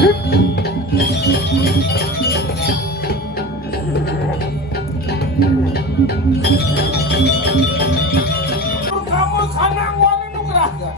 Kamu kanang wali nugrah ya.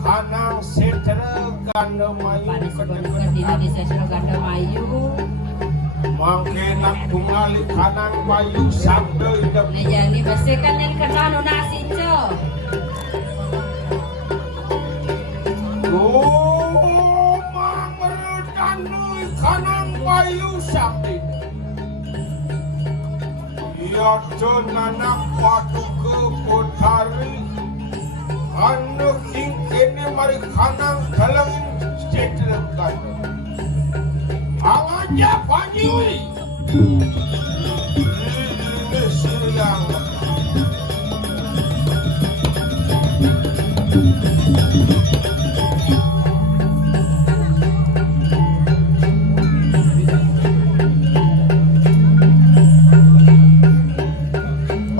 Kanang setra ganda mayu Disebutkan di Indonesia sudah ganda mayu. mangke nak tungali kanang mayu sabda idap Jadi bersihkan yang kerana nasi co. Mangerdanui kanang mayu sabda ya nanak patu ke potari anu kini mari kanang dalam setra ganda aja panjui ini silang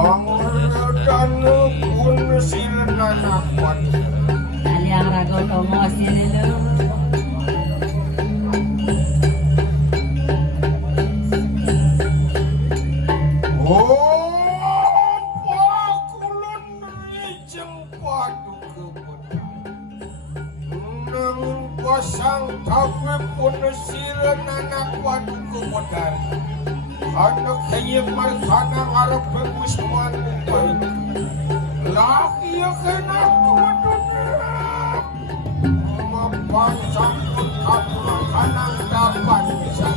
Pangerdan pun silang kuat Tali yang ragu tongos ini lo. Pasang tapi pun silan anak wadu kemudian anak kaya markana ngarap pengusman laki ya kena kemudian mempasang pun kapal kanang dapat bisa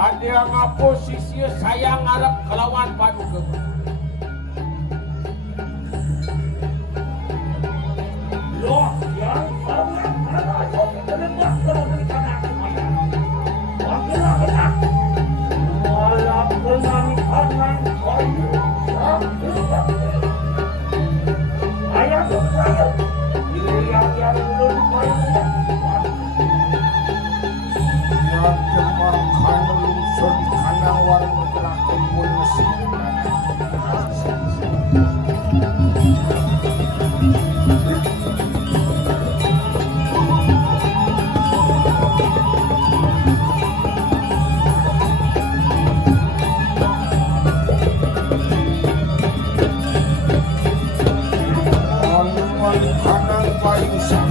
Ada ngaposisi saya ngarep kelawan paduka. Loh, yang sama ada sopi terlebah kalau berencana kemana. Wakillah enak. Malah penangkanan kayu sampai ayah berkaya. Yang belum kaya. Ya demam kana lungsur di kanang warung bergerak kebun mesin. Manual kanang payusan.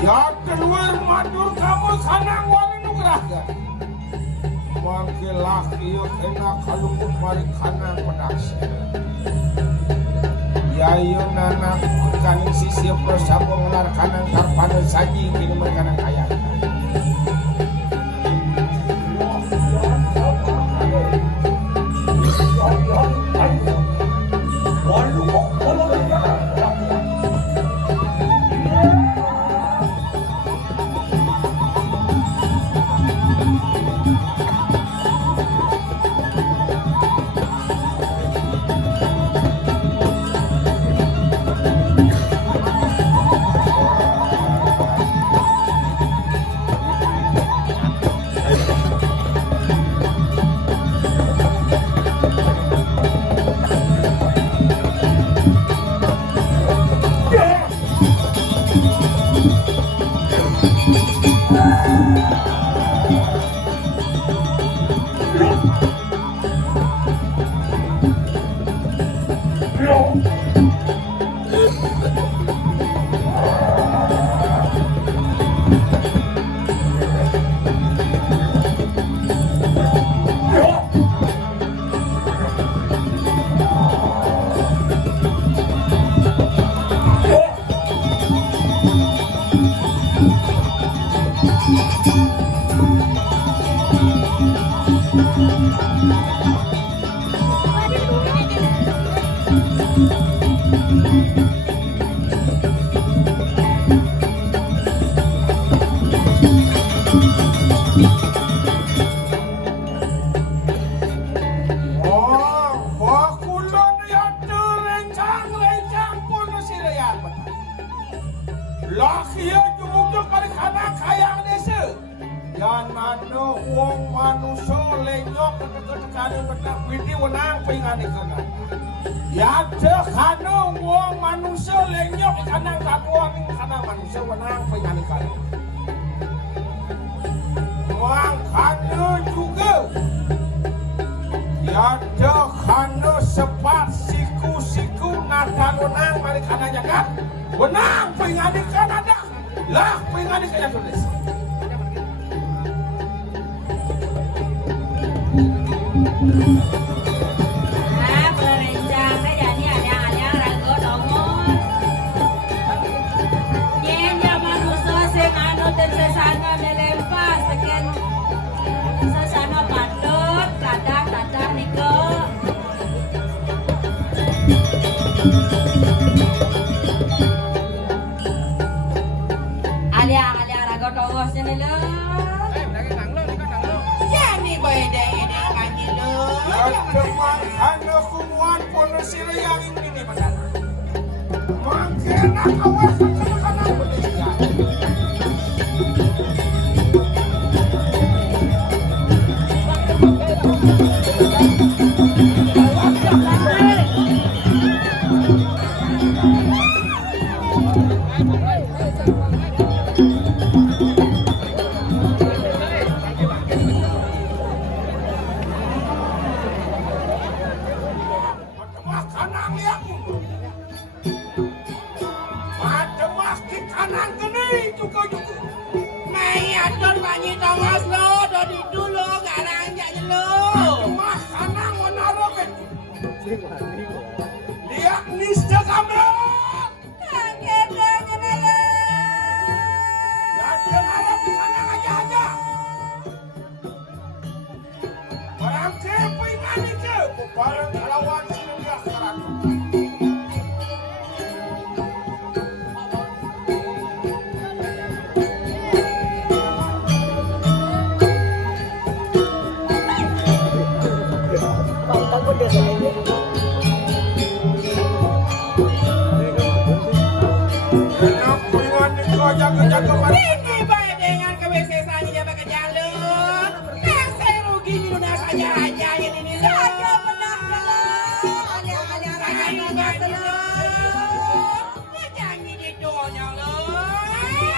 Ya keluar matur kamu kanang wali nugraga. Mangke laki yo kena kalungkut mari kanang pedaksa. Ya yo nana kaning sisi persambung lar kanang karpane saji kini merkanang kaya. Wong manusia lenyok ketekane benak widi wenang pingane kana. Ya teh kana wong manusia lenyok kana katuan kana manusia wenang pingane kana. Wong kana juga. Ya teh kana sepat siku natan wenang mari kana jagat. Wenang pingane kana dah. Lah pingane kaya tulis. Perencang jadi ada rago domos. Nyenya manusia sing anu ten sesana nelempas seken sesana patut kadang niko. Alia rago domos ini lho. Jadi beda ini kanji lho. Teman anda kumuan polisi yang ini benar. Makin awas sana berdekat. Lihat nisja kamu. Ya kenapa sana aja. Barang siapa yang itu, barang lawan sini sekarang. Jaga Ini baik dengan kebiasaannya jaga kejalur. Yang saya rugi di dunia saja aja ini saja benar alia raga telur. Jangan di dunia lo.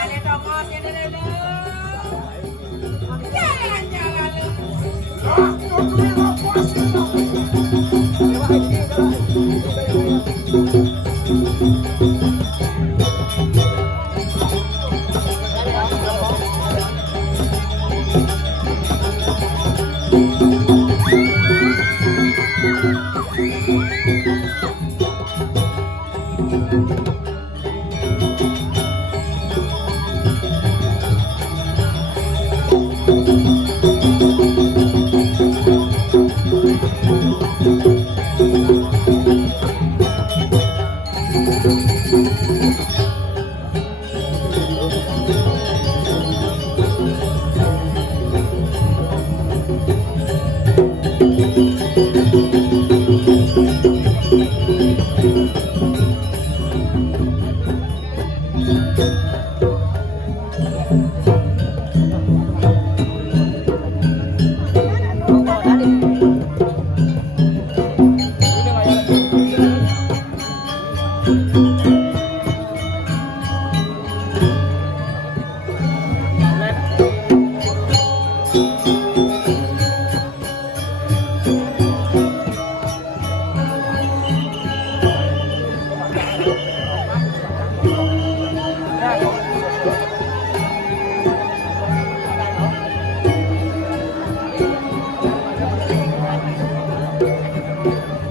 Alia domos ini lo. Jalan lalu. Thank